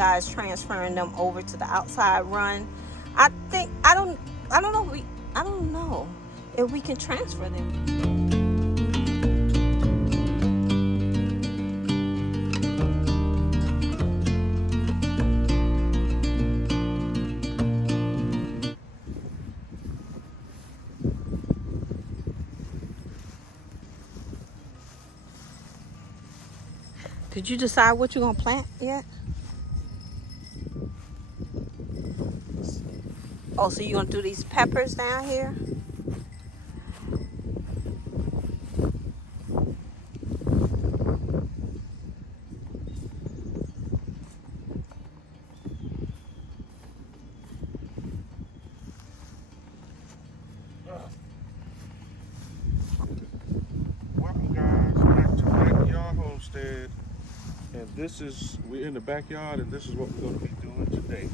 guys transferring them over to the outside run. I think I don't know if we can transfer them. Did you decide what you're gonna plant yet? Oh, so you're gonna do these peppers down here? Welcome guys back to Backyard Homestead. And we're in the backyard, and this is what we're going to be doing today.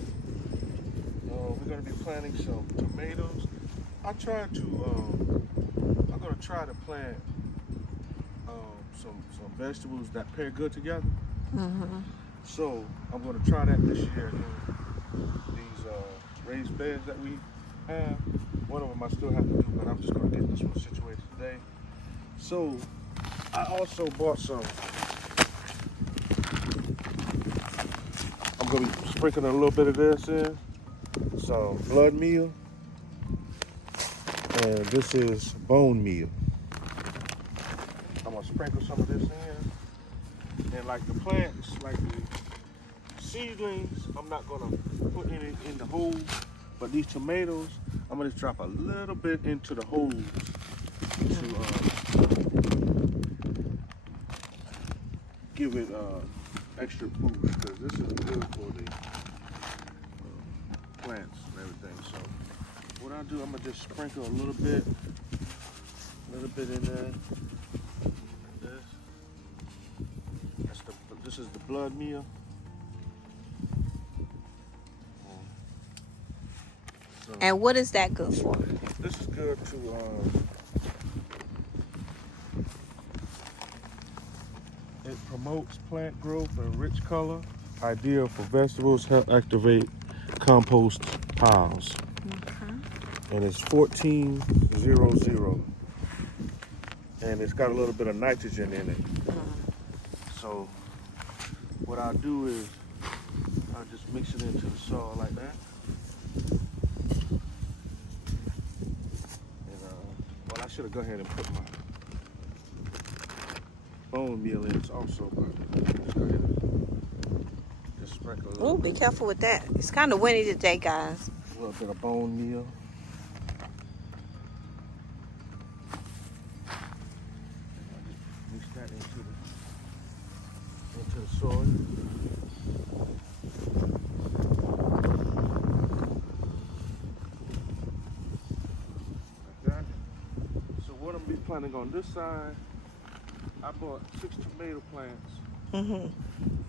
We're going to be planting some tomatoes. I'm going to try to plant some vegetables that pair good together. So I'm going to try that this year in these raised beds that we have. One of them I still have to do, but I'm just going to get this one situated today. So I also bought some. I'm going to be sprinkling a little bit of this in, some blood meal, and this is bone meal. I'm going to sprinkle some of this in, and like the plants, like the seedlings, I'm not going to put any in the holes, but these tomatoes, I'm going to drop a little bit into the holes to give it extra boost, because this is good for the plants and everything. So what I'll do, I'm gonna just sprinkle a little bit in there. This is the blood meal. So And what is that good for? this is good to it promotes plant growth and rich color. Ideal for vegetables, help activate compost piles. Okay. And it's 1400. And it's got a little bit of nitrogen in it. So what I'll do is I'll just mix it into the soil like that. And well, I should have gone ahead and put my bone meal in also, but just go ahead and just sprinkle a little Oh, be careful with that. It's kind of windy today, guys. A little bit of bone meal. And I just mix that into the soil. Like that. So what I'm be planting on this side, I bought 6 tomato plants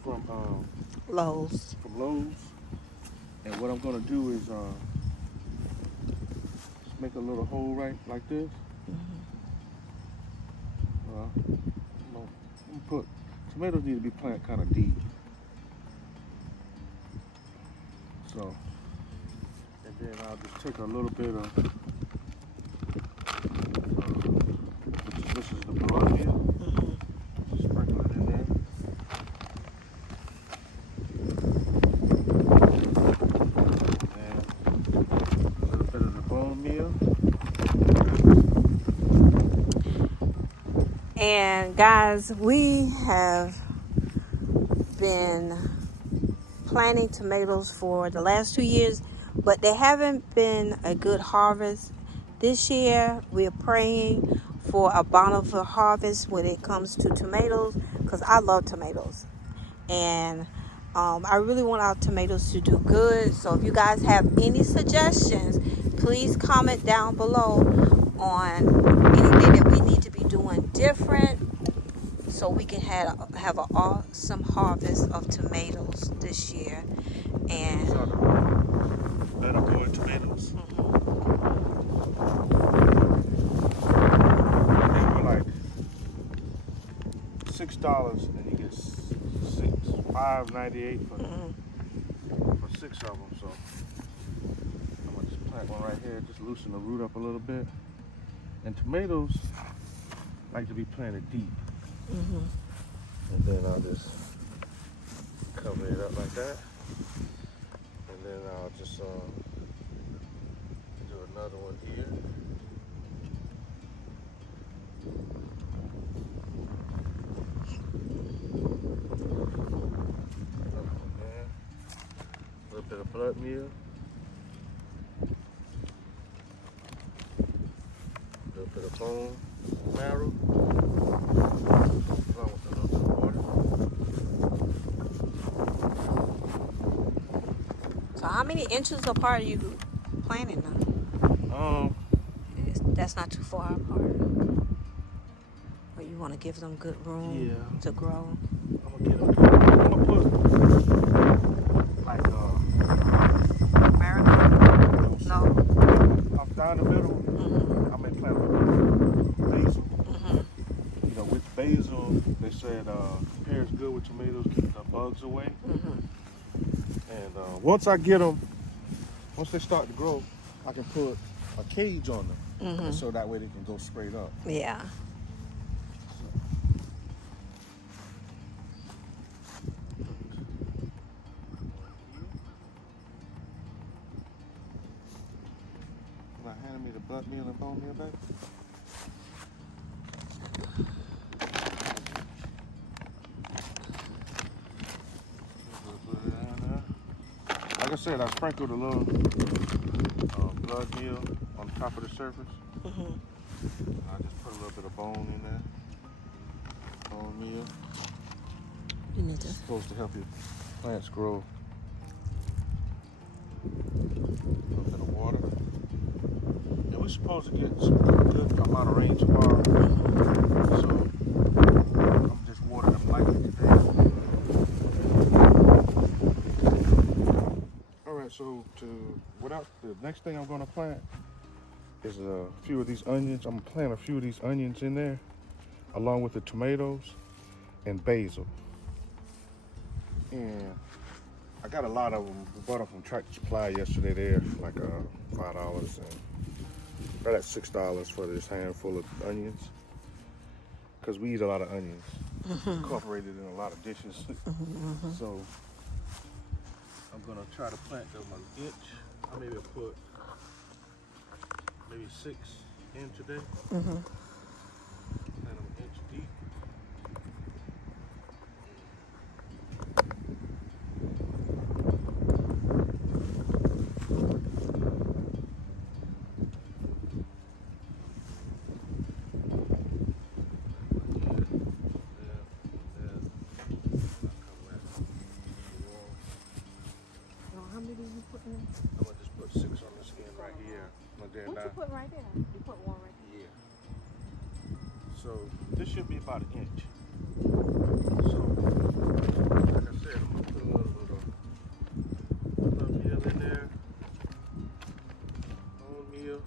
from Lowe's. And what I'm gonna do is just make a little hole right like this. I'm gonna put tomatoes need to be planted kind of deep. So, and then I'll just take a little bit of this is the blood meal. Sprinkle it in there. And guys, we have been planting tomatoes for the last 2 years, but they haven't been a good harvest. This year, we're praying for a bountiful harvest when it comes to tomatoes, because I love tomatoes. And I really want our tomatoes to do good. So if you guys have any suggestions, please comment down below on anything that we need to be doing different so we can have an awesome harvest of tomatoes this year. And better boy tomatoes. They were like $6 and you get $5.98 for 6 of them, so I'm gonna just plant one right here, just loosen the root up a little bit. And tomatoes like to be planted deep. And then I'll just cover it up like that. And then I'll just do another one here. Another one there. A little bit of blood meal. A little bit of bone marrow. Along with a little bit of water. So how many inches apart are you planting them? That's not too far apart. Or you want to give them good room to grow? I'm gonna put like No. off down the middle. I may plant basil. You know, with basil, they said pairs good with tomatoes, keep the bugs away. And once I get them, once they start to grow, I can put a cage on them, so that way they can go straight up. Yeah. Now hand me the blood meal and bone meal, baby. Like I said, I sprinkled a little blood meal on top of the surface. I just put a little bit of bone in there. Bone meal. It's supposed to help your plants grow. A little bit of water. And we're supposed to get some good amount of rain tomorrow. So I'm just watering them lightly today. So the next thing I'm gonna plant is a few of these onions. I'm gonna plant a few of these onions in there, along with the tomatoes and basil. And I got a lot of them. We bought them from Tractor Supply yesterday. They're like $5, and right at $6 for this handful of onions. Cause we eat a lot of onions, incorporated in a lot of dishes. So I'm gonna try to plant them an inch. I maybe put maybe 6 in today. Plant them an inch deep. How many you putting in? I'm gonna just put 6 on this end right here. What you put right there? You put one right here. Yeah. So this should be about an inch. So like I said, I'm gonna put a little bit of meal in there. Bone meal.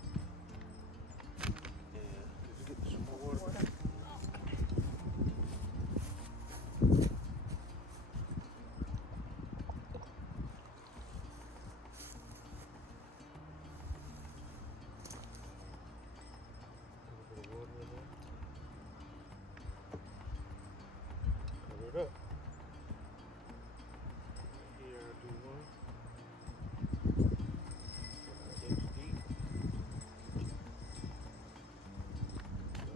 And did you get some more water? Up. Here I do one. An inch deep.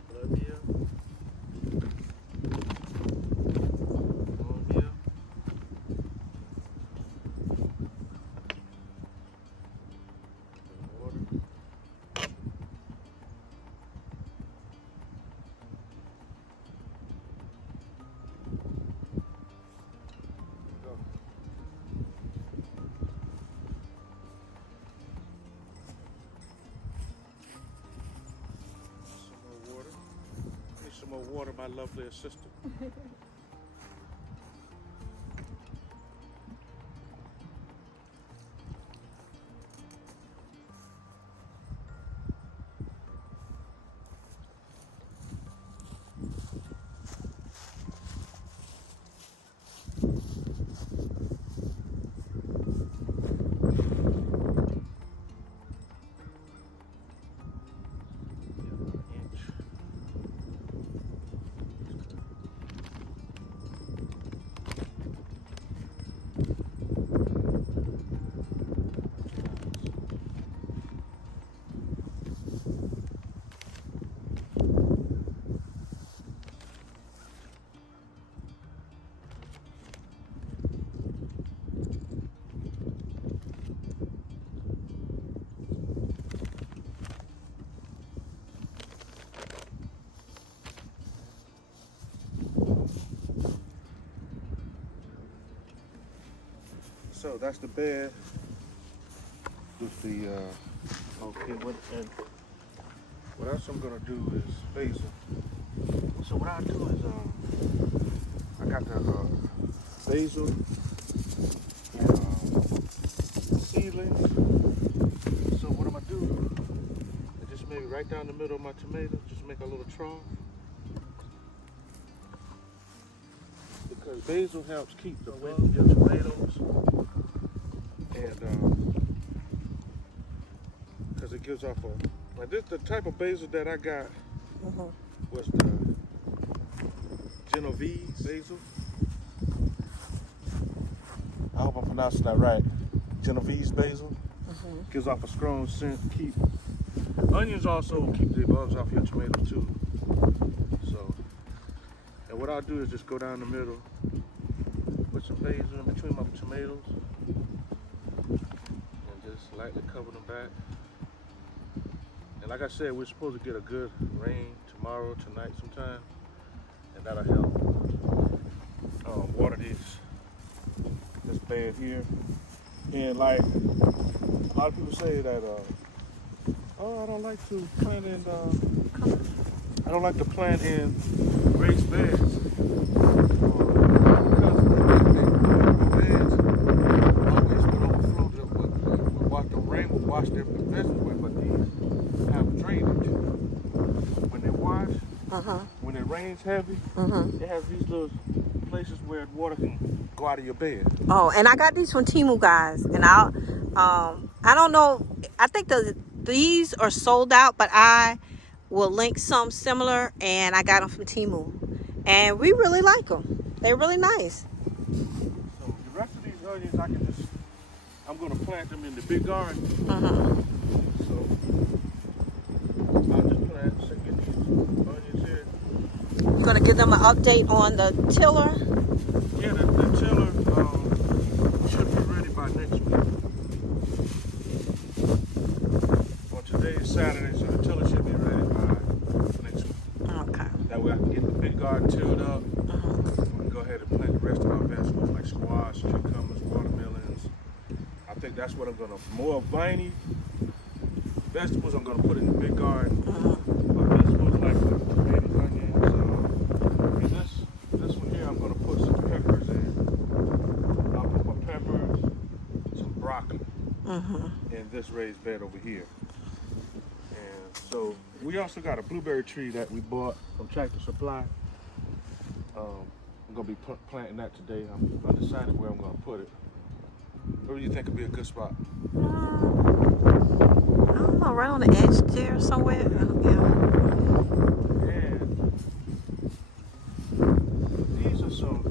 Blood meal. Bone meal. Water. Some more water, my lovely assistant. So that's the bed with the okay. What else I'm gonna do is basil. So what I do is I got the basil and seedlings. So what I'm gonna do is just maybe right down the middle of my tomato, just make a little trough. Because basil helps keep the weight of your tomatoes, and because it gives off a, like this, the type of basil that I got was the Genovese basil. I hope I'm pronouncing that right. Genovese basil gives off a strong scent. Onions also keep the bugs off your tomatoes too. So, and what I'll do is just go down the middle, put some basil in between my tomatoes, and just lightly cover them back. And like I said, we're supposed to get a good rain tomorrow, tonight sometime, and that'll help water this bed here. And like a lot of people say that, oh, I don't like to plant in raised beds. The rain will wash their vegetables away, but these have drainage. When they wash, when it rains heavy, it has these little places where water can go out of your bed. Oh, and I got these from Temu, guys, and I don't know. I think these are sold out, but I will link some similar, and I got them from Temu, and we really like them. They're really nice. So the rest of these onions, I'm going to plant them in the big garden. So I'll just plant these onions here. You're going to give them an update on the tiller? Yeah, the tiller should be ready by next week. Well, today is Saturday, so the tiller should be ready by next week. Okay. That way I can get the big garden tilled up. We can go ahead and plant the rest of our vegetables like squash, cucumbers, watermelons. I think that's what I'm gonna, more viney vegetables I'm gonna put in the big garden. My vegetables like the tomatoes, onions, and this one here I'm gonna put some peppers in. I'll put my peppers, some broccoli in this raised bed over here. And so we also got a blueberry tree that we bought from Tractor Supply. I'm gonna be planting that today. I'm undecided where I'm gonna put it. Where do you think would be a good spot? I don't know, right on the edge there somewhere. And these are some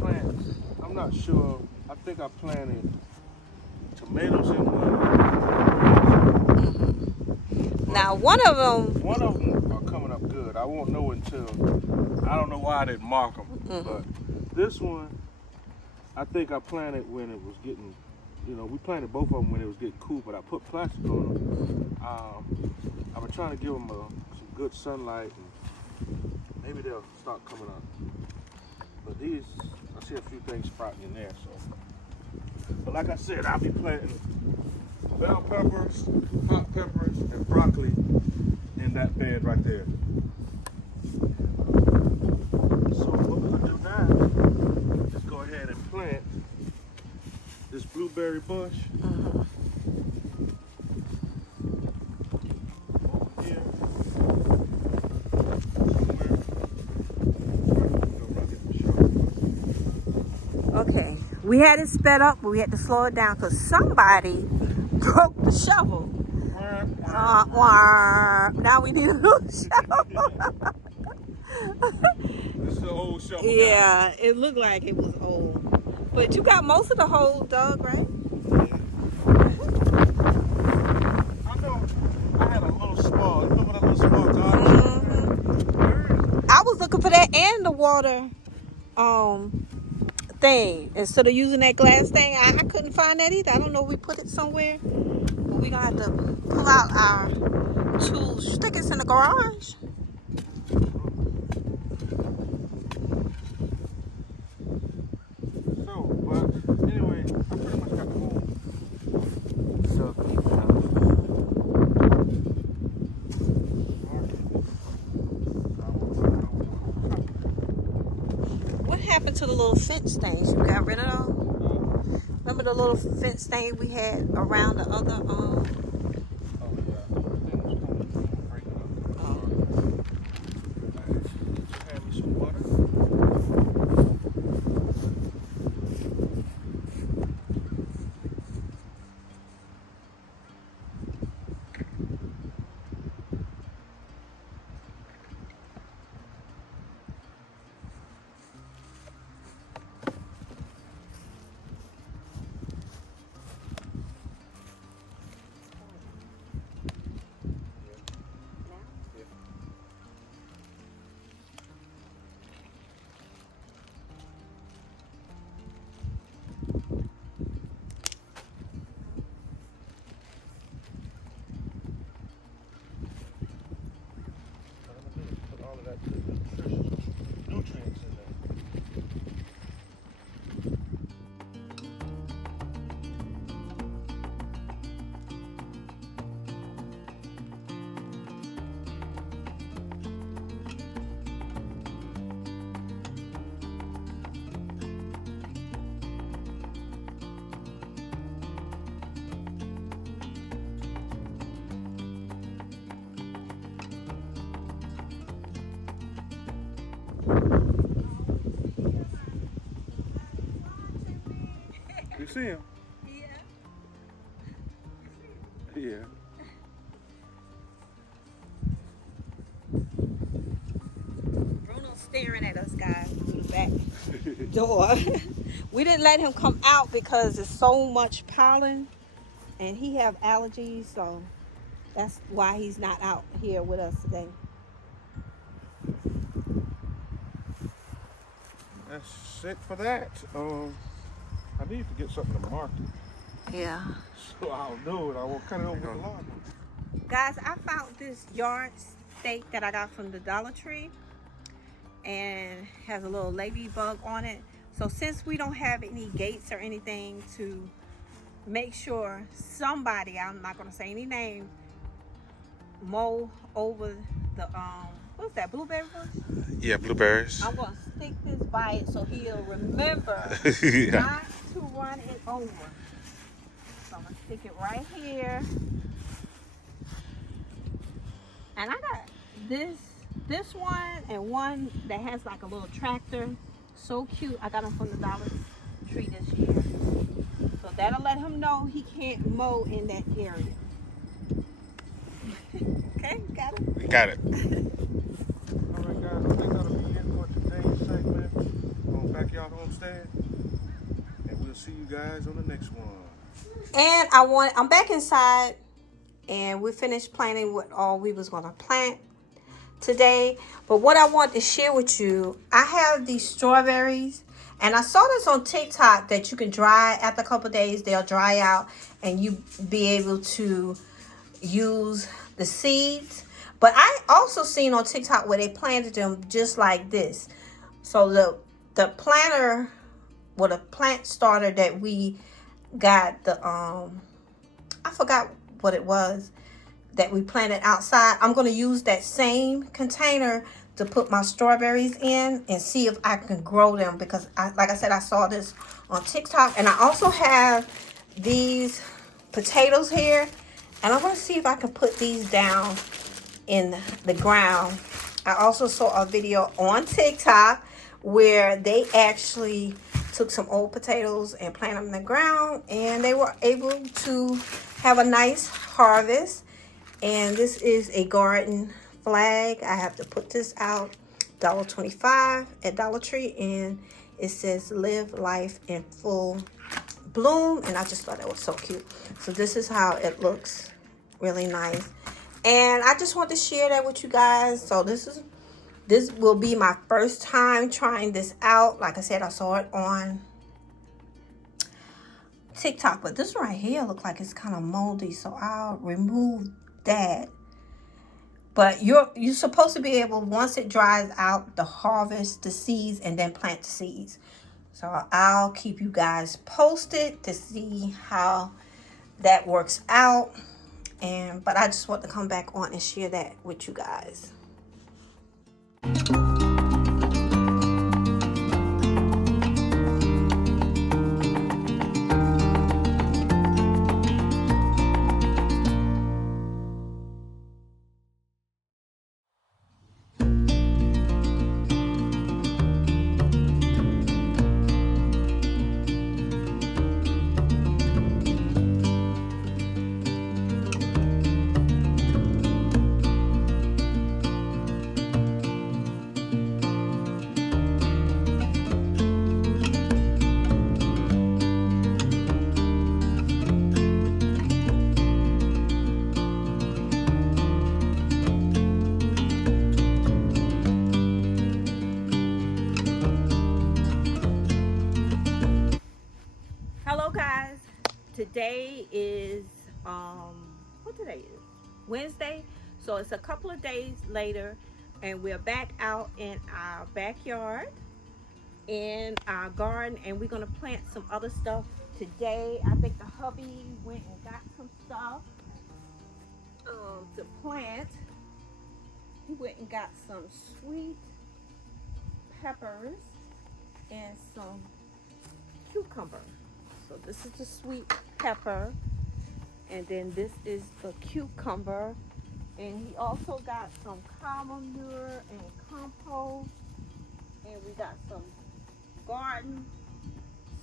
plants. I'm not sure. I think I planted tomatoes in one. Now, one of them are coming up good. I won't know until, I don't know why I didn't mark them. But this one, I think I planted when it was getting, we planted both of them when it was getting cool, but I put plastic on them. I've been trying to give them some good sunlight, and maybe they'll start coming up. But these, I see a few things sprouting in there, so. But like I said, I'll be planting bell peppers, hot peppers, and broccoli in that bed right there. So what we're gonna do now is go ahead and plant this blueberry bush over here somewhere. Okay, we had it sped up, but we had to slow it down because somebody broke the shovel. Now we need a new shovel. This is an old shovel. Yeah, it looked like it was old. But you got most of the hole dug, right? I know. I had a little small, remember that little small garden? I was looking for that and the water thing. Instead of using that glass thing, I couldn't find that either. I don't know if we put it somewhere. But we're going to have to pull out our tools. You think it's in the garage? So, but anyway, I happened to the little fence things? You got rid of those? Remember the little fence thing we had around the other nutrients in there. You see him? Yeah. Yeah. Bruno's staring at us, guys, through the back door. We didn't let him come out because there's so much pollen and he have allergies, so that's why he's not out here with us today. That's it for that. I need to get something to mark it. Yeah. So I'll know it. I won't cut it over the lawn. Guys, I found this yard stake that I got from the Dollar Tree and has a little ladybug on it. So since we don't have any gates or anything to make sure somebody, I'm not going to say any name, mow over the, what's that, blueberry bush? Yeah, blueberries. I'm going to stick this by it so he'll remember Yeah. not to run it over. So I'm going to stick it right here. And I got this one and one that has like a little tractor. So cute. I got them from the Dollar Tree this year. So that'll let him know he can't mow in that area. Okay, got it? We got it. All right, guys. I think that'll be it for today's segment on Backyard Homestead. And we'll see you guys on the next one. And I'm back inside and we finished planting what all we was going to plant today. But what I want to share with you, I have these strawberries and I saw this on TikTok that you can dry after a couple of days. They'll dry out and you be able to use the seeds. But I also seen on TikTok where they planted them just like this. So the planter, the plant starter that we got, the I forgot what it was that we planted outside. I'm going to use that same container to put my strawberries in and see if I can grow them, because like I said, I saw this on TikTok. And I also have these potatoes here and I'm going to see if I can put these down in the ground. I also saw a video on TikTok where they actually took some old potatoes and planted them in the ground and they were able to have a nice harvest. And this is a garden flag. I have to put this out, $1.25 at Dollar Tree, and it says live life in full bloom, and I just thought that was so cute. So this is how it looks, really nice. And I just want to share that with you guys. So this will be my first time trying this out. Like I said, I saw it on TikTok, but this right here look like it's kind of moldy, so I'll remove that. But you're supposed to be able, once it dries out, to harvest the seeds and then plant the seeds. So I'll keep you guys posted to see how that works out. But I just want to come back on and share that with you guys. today is what today is? Wednesday. So it's a couple of days later, and we're back out in our backyard, in our garden, and we're gonna plant some other stuff today. I think the hubby went and got some stuff to plant. He went and got some sweet peppers and some cucumber. So this is the sweet pepper, and then this is the cucumber, and he also got some cow manure and compost, and we got some garden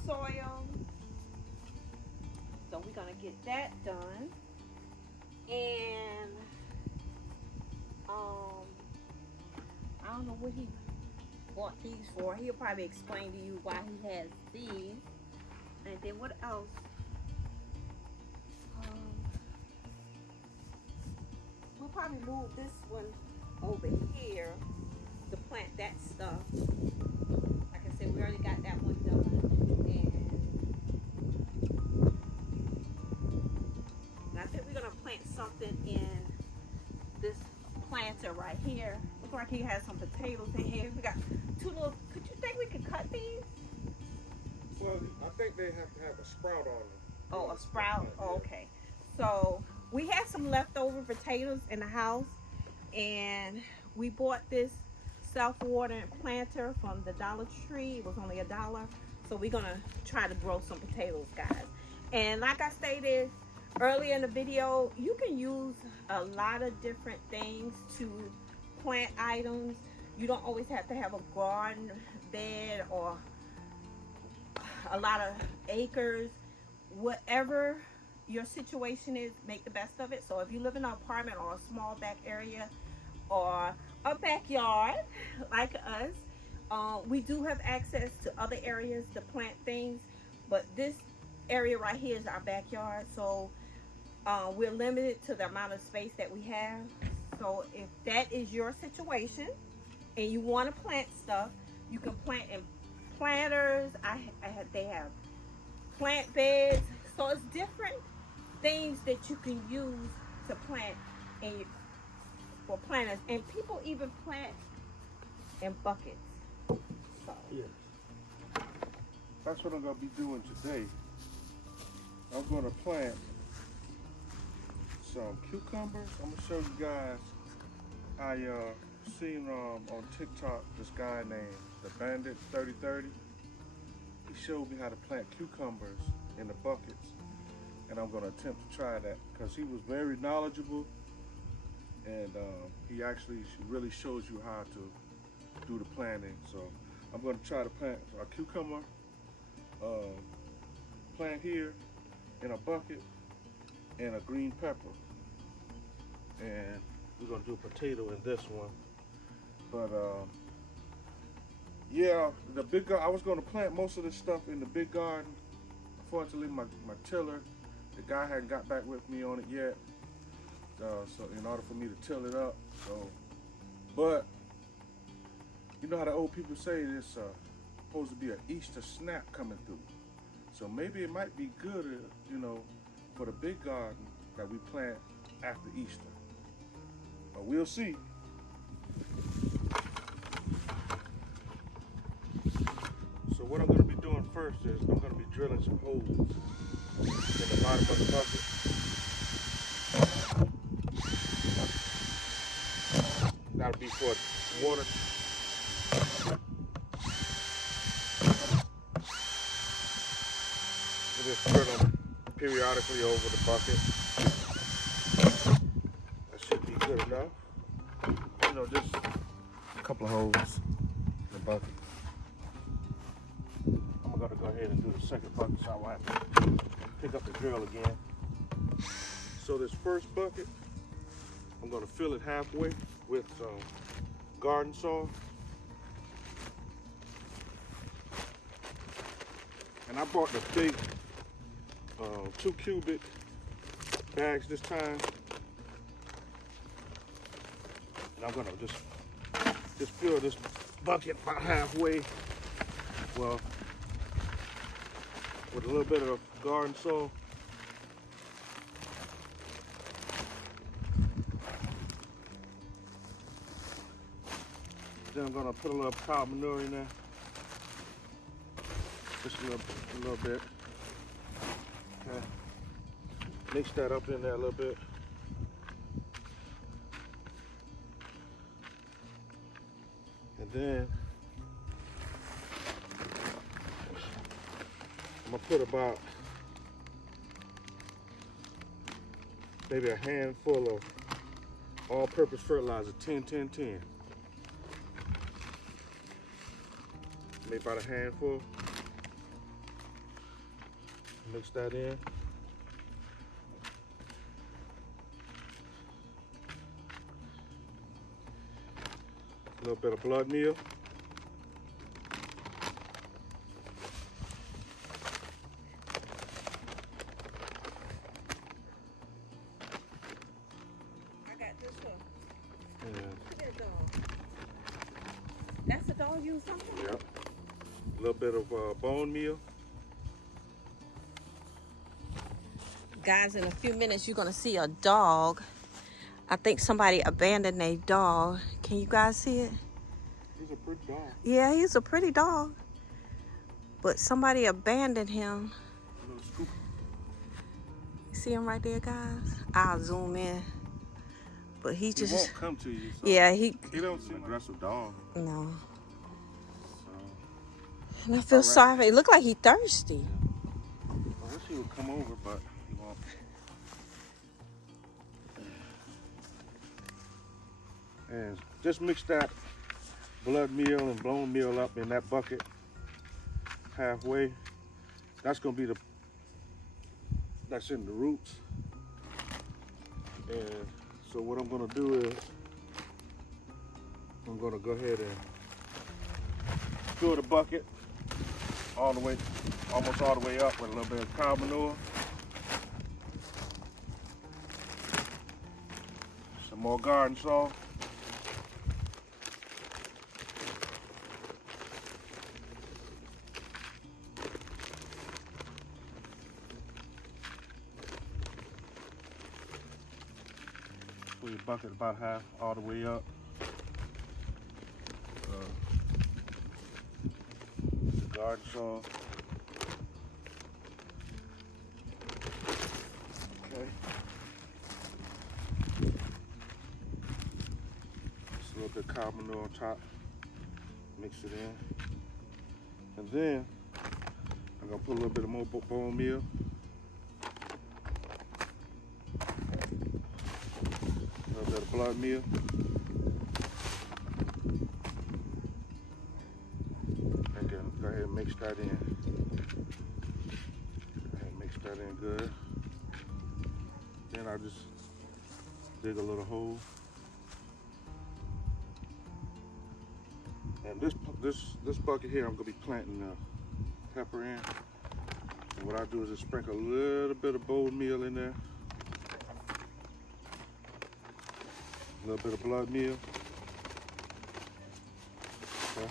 soil. So we're gonna get that done. And I don't know what he bought these for. He'll probably explain to you why he has these. And then what else? We'll probably move this one over here to plant that stuff. Like I said, we already got that one done. And I think we're gonna plant something in this planter right here. Looks like he has some potatoes in here. We got two little, could you think we could cut these? Well, I think they have to have a sprout on them. Oh, a sprout? Oh, okay. So we had some leftover potatoes in the house, and we bought this self-watering planter from the Dollar Tree. It was only $1. So we're gonna try to grow some potatoes, guys. And like I stated earlier in the video, you can use a lot of different things to plant items. You don't always have to have a garden bed or a lot of acres. Whatever your situation is, make the best of it. So if you live in an apartment or a small back area or a backyard like us, we do have access to other areas to plant things, but this area right here is our backyard. So we're limited to the amount of space that we have. So if that is your situation and you want to plant stuff, you can plant in planters. They have plant beds. So it's different things that you can use to plant for planters. And people even plant in buckets. So yes, that's what I'm gonna be doing today. I'm gonna plant some cucumbers. I'm gonna show you guys. I seen on TikTok this guy named the Bandit 3030. He showed me how to plant cucumbers in the buckets, and I'm gonna attempt to try that because he was very knowledgeable, and he actually really shows you how to do the planting. So I'm gonna try to plant a cucumber plant here in a bucket, and a green pepper, and we're gonna do a potato in this one. But yeah, the big garden, I was gonna plant most of this stuff in the big garden. Unfortunately, my tiller, the guy hadn't got back with me on it yet. So in order for me to till it up, but you know how the old people say this supposed to be an Easter snap coming through. So maybe it might be good, for the big garden that we plant after Easter. But we'll see. So what I'm going to be doing first is I'm going to be drilling some holes in the bottom of the bucket. That'll be for water. Just drill them periodically over the bucket. That should be good enough. Just a couple of holes in the bucket. I'm gonna go ahead and do the second bucket so I won't have to pick up the drill again. So this first bucket, I'm gonna fill it halfway with some garden soil. And I bought the big 2 cubic bags this time. And I'm gonna just fill this bucket about halfway, well, with a little bit of garden soil. Then I'm gonna put a little cow manure in there. Just a little bit. Okay. Mix that up in there a little bit. And then I'm gonna put about maybe a handful of all-purpose fertilizer, 10-10-10. Maybe about a handful. Mix that in. A little bit of blood meal. I got this one. And Look at that dog. That's a dog you something? yep. A little bit of bone meal. Guys, in a few minutes, you're going to see a dog. I think somebody abandoned a dog. Can you guys see it? He's a pretty dog. Yeah, he's a pretty dog. But somebody abandoned him. A little scoop. You see him right there, guys? I'll zoom in. But he He just... won't come to you. So Yeah, he don't seem an aggressive dog. No. So And I feel sorry. It looked like he thirsty. I wish he would come over, but he won't. And just mix that blood meal and bone meal up in that bucket halfway. That's gonna be that's in the roots. And so what I'm gonna do is I'm gonna go ahead and fill the bucket all the way, almost all the way up with a little bit of cow manure. Some more garden salt. Fill your bucket about half, all the way up. The garden salt. Okay. Just a little bit of cow manure on top. Mix it in. And then I'm gonna put a little bit of more bone meal. A little bit of blood meal. And go ahead and mix that in. Go ahead and mix that in good. Then I just dig a little hole. And this bucket here, I'm gonna be planting pepper in. And what I do is just sprinkle a little bit of bone meal in there. A little bit of blood meal. Okay.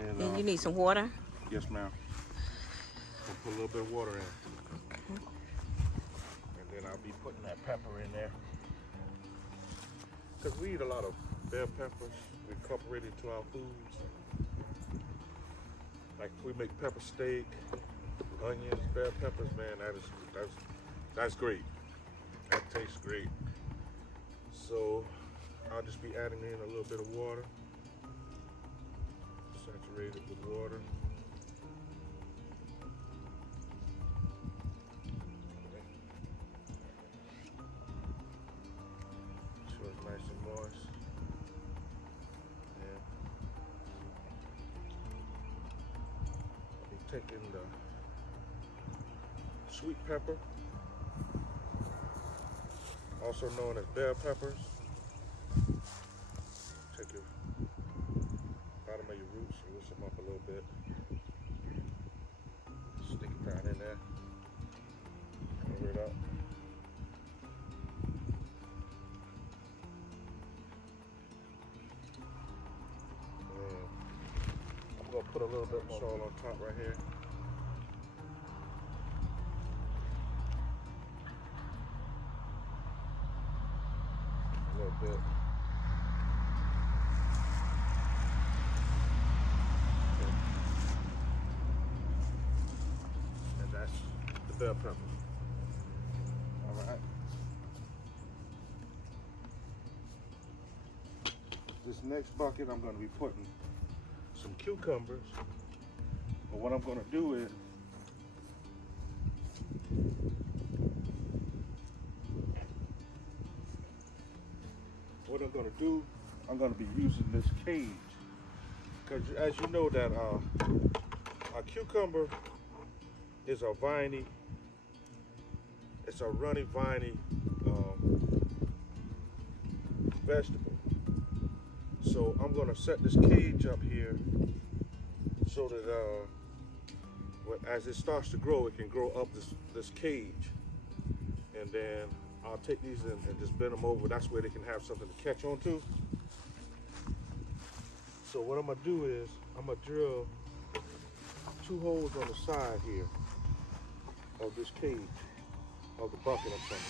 And you need some water? Yes, ma'am. I'll put a little bit of water in. Okay. And then I'll be putting that pepper in there. Because we eat a lot of bell peppers. We incorporate it into our foods. Like we make pepper steak, onions, bell peppers, man, that's great. That tastes great. So I'll just be adding in a little bit of water. Saturate it with water. Okay. So it's nice and moist. Yeah. I'll be taking the sweet pepper, also known as bell peppers. Take your bottom of your roots and loosen them up a little bit. Stick it down in there. Cover it up. And I'm gonna put a little bit more salt on top right here. A little bit. bell pepper. All right. This next bucket, I'm going to be putting some cucumbers. But what I'm going to do is I'm going to be using this cage. Because as you know that a cucumber is a viney, it's a runny viney vegetable. So I'm going to set this cage up here so that as it starts to grow, it can grow up this cage. And then I'll take these and just bend them over. That's where they can have something to catch onto. So what I'm gonna do is I'm gonna drill 2 holes on the side here of this cage, of the bucket I'm saying.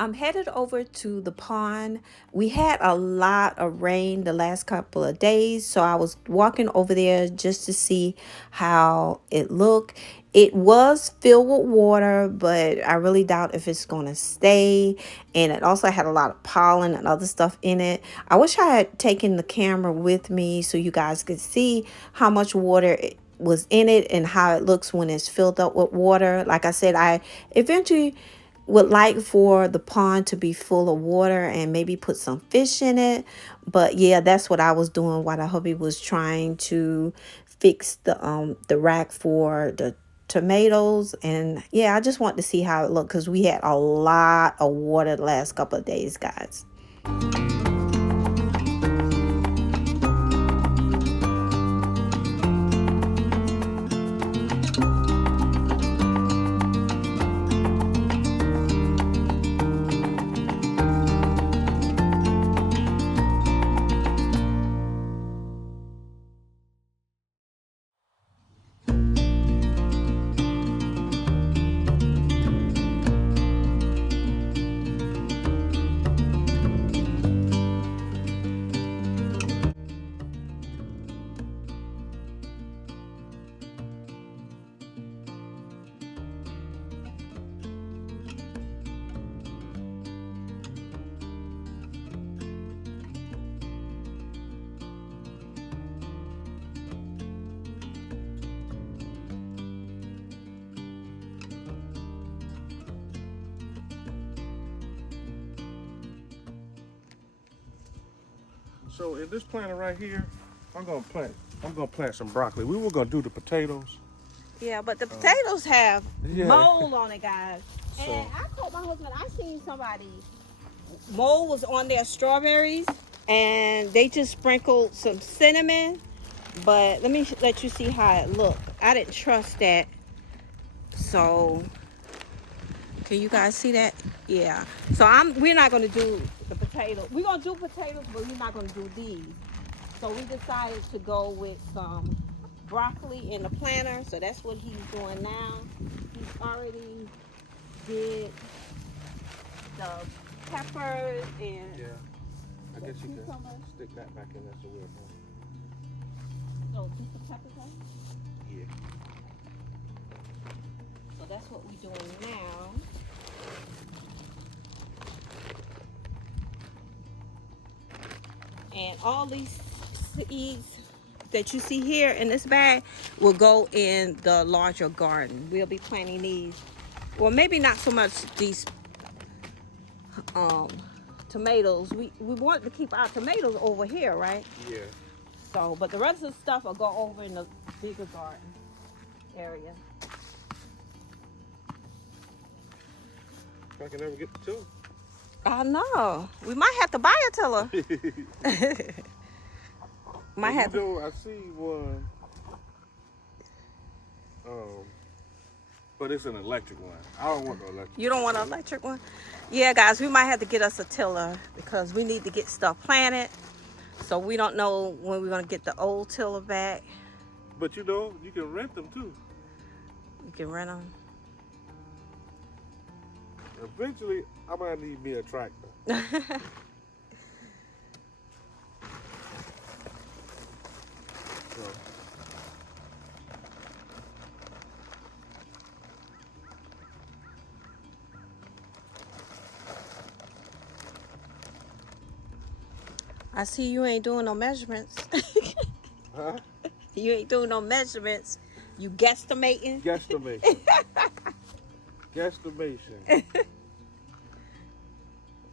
I'm headed over to the pond. We had a lot of rain the last couple of days, so I was walking over there just to see how it looked. It was filled with water, but I really doubt if it's going to stay. And it also had a lot of pollen and other stuff in it. I wish I had taken the camera with me so you guys could see how much water it was in it and how it looks when it's filled up with water. Like I said, I eventually would like for the pond to be full of water and maybe put some fish in it. But yeah, that's what I was doing while the hubby was trying to fix the rack for the tomatoes. And yeah, I just want to see how it looked because we had a lot of water the last couple of days, guys. So in this planter right here, I'm gonna plant some broccoli. We were gonna do the potatoes. Yeah, but the potatoes have mold on it, guys. So, and I told my husband, I seen somebody, mold was on their strawberries, and they just sprinkled some cinnamon. But let me let you see how it looked. I didn't trust that. So, can you guys see that? Yeah. So we're not gonna do the potato. We're gonna do potatoes, but we're not gonna do these. So we decided to go with some broccoli in the planter. So that's what he's doing now. He's already did the peppers and yeah, I guess you can stick that back in there so we're more. So just the peppers on? Yeah. So that's what we're doing now. And all these seeds that you see here in this bag will go in the larger garden. We'll be planting these. Well, maybe not so much these tomatoes. We want to keep our tomatoes over here, right? Yeah. So, but the rest of the stuff will go over in the bigger garden area. If I can ever get the two. I know. We might have to buy a tiller. Might have to. I see one. But it's an electric one. I don't want no electric. You don't want an electric one? Yeah, guys, we might have to get us a tiller because we need to get stuff planted. So we don't know when we're gonna get the old tiller back. But you know, you can rent them too. We can rent them. Eventually, I might need me a tractor. So, I see you ain't doing no measurements. huh? You ain't doing no measurements. You guesstimating. Guesstimation. Guesstimation.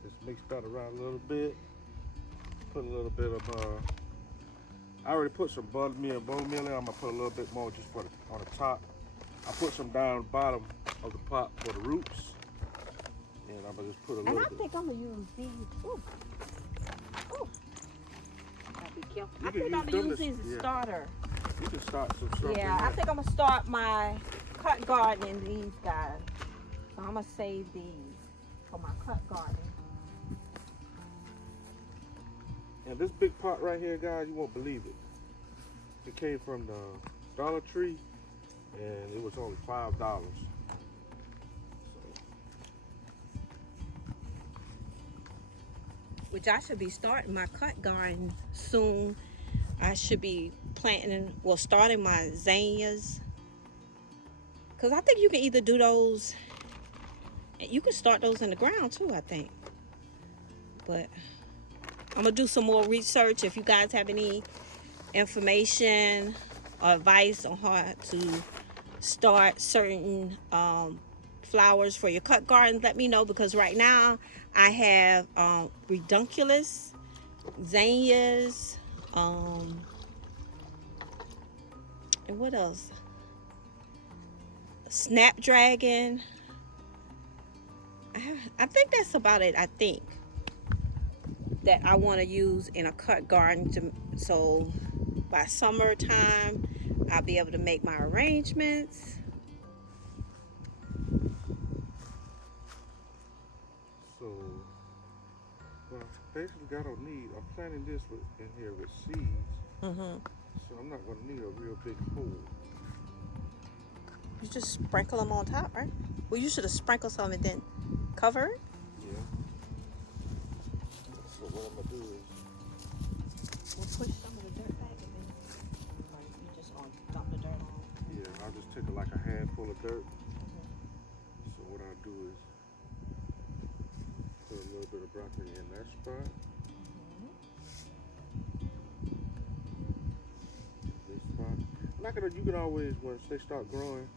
Just mix that around a little bit. Put a little bit of I already put some bone meal in. I'm gonna put a little bit more just for on the top. I put some down the bottom of the pot for the roots, and I'm gonna just put a little. And I think I'm gonna use these. Ooh. Ooh. Gotta be careful. I think I'm gonna use these as a starter. You can start some stuff. Yeah, I think I'm gonna start my cut garden in these guys. So I'm gonna save these for my cut garden. And this big pot right here, guys, you won't believe it. It came from the Dollar Tree, and it was only $5. So. Which I should be starting my cut garden soon. I should be planting, well, starting my zinnias. Because I think you can either do those, you can start those in the ground too, I think. But I'm going to do some more research. If you guys have any information or advice on how to start certain flowers for your cut gardens, let me know. Because right now I have redunculus, zinnias, and what else? Snapdragon. I think that's about it. I think that I want to use in a cut garden so by summertime I'll be able to make my arrangements. So, well, basically, I don't need. I'm planting this in here with seeds. So I'm not gonna need a real big hole. You just sprinkle them on top, right? Well, you should have sprinkled some and then cover it. Yeah. So what I'm gonna do is We'll push some of the dirt back and then you just gonna dump the dirt on. yeah, I'll just take like a handful of dirt. So what I'll do is put a little bit of broccoli in that spot. This spot. I'm not gonna. You can always, once they start growing,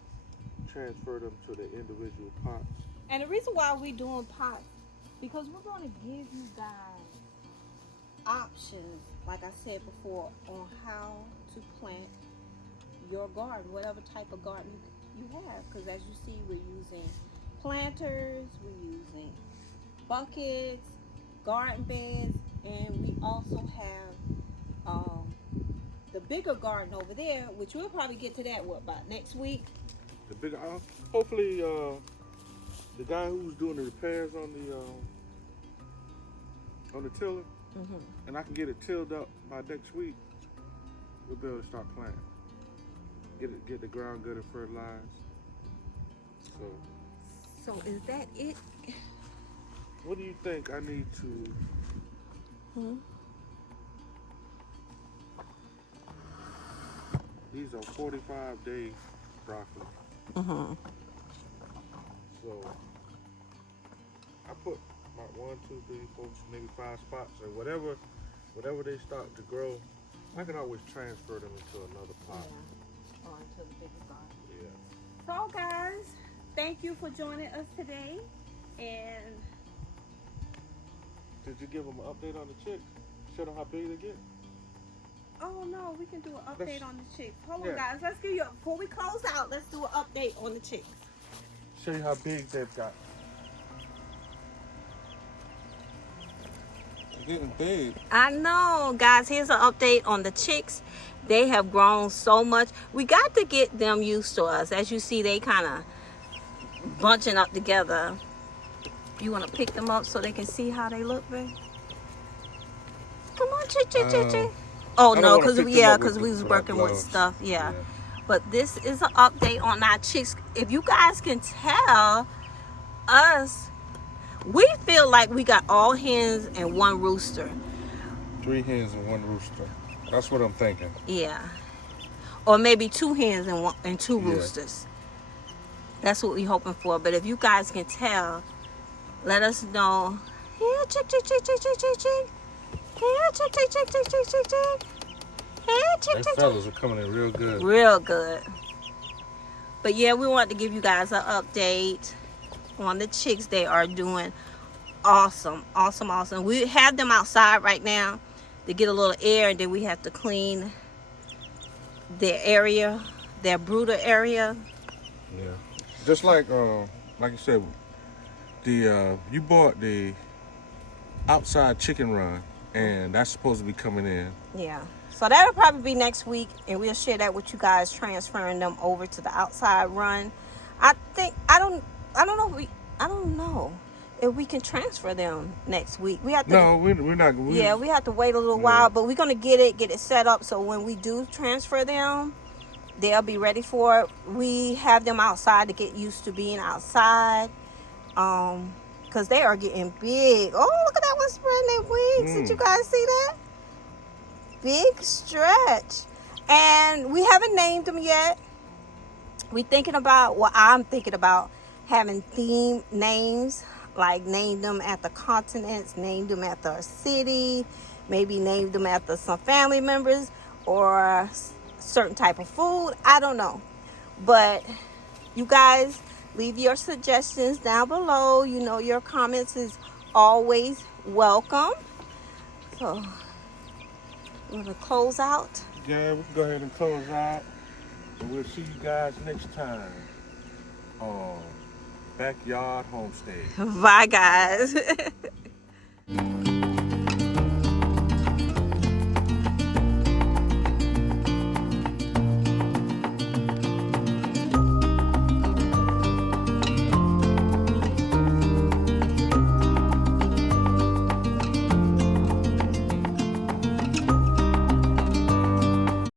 transfer them to the individual pots. And the reason why we're doing pots, because we're going to give you guys options, like I said before, on how to plant your garden, whatever type of garden you have. Because as you see, we're using planters, we're using buckets, garden beds, and we also have the bigger garden over there, which we'll probably get to that, what, about next week? The bigger, hopefully, the guy who's doing the repairs on the tiller, and I can get it tilled up by next week. We'll be able to start planting. Get the ground good and fertilized. So is that it? What do you think I need to? These are 45-day broccoli. So I put about 1, 2, 3, 4, maybe 5 spots, and whatever they start to grow, I can always transfer them into another pot. Yeah. Or into the bigger garden. Yeah. So guys, thank you for joining us today. And did you give them an update on the chicks? Show them how big they get? oh no, we can do an update on the chicks. Hold yeah. on guys, let's give you, before we close out, let's do an update on the chicks. Show you how big they've got. They're getting big. I know guys, here's an update on the chicks. They have grown so much. We got to get them used to us. As you see, they kind of bunching up together. You want to pick them up so they can see how they look, babe? Come on, chick, chick, chick, chick. Oh, I don't no, wanna because pick them up we was without working with gloves. stuff, yeah. But this is an update on our chicks. If you guys can tell us, we feel like we got all hens and one rooster. 3 hens and 1 rooster. That's what I'm thinking. Yeah. Or maybe 2 hens and 2 Yeah. roosters. That's what we're hoping for. But if you guys can tell, let us know. Here, chick, chick, chick, chick, chick, chick, chick. Here, chick, chick, chick, chick, chick, chick, chick. Here, chick, Them chick, chick. fellas are coming in real good. Real good. But yeah, we want to give you guys an update on the chicks. They are doing awesome, awesome, awesome. We have them outside right now to get a little air, and then we have to clean their area, their brooder area. Yeah. Just like you said, you bought the outside chicken run, and that's supposed to be coming in. Yeah. So that'll probably be next week, and we'll share that with you guys, transferring them over to the outside run. I don't know if we can transfer them next week. We have to. No, we're not. Yeah, we have to wait a little while, but we're gonna get it set up so when we do transfer them, they'll be ready for it. We have them outside to get used to being outside, because they are getting big. Oh, look at that one spreading their wings. Did you guys see that? Big stretch. And we haven't named them yet. I'm thinking about having theme names, like name them at the continents, name them at the city, maybe name them after some family members or certain type of food. I don't know. But you guys leave your suggestions down below. You know, your comments is always welcome. So we're gonna close out. Yeah, we can go ahead and close out. And we'll see you guys next time on Backyard Homestead. Bye, guys.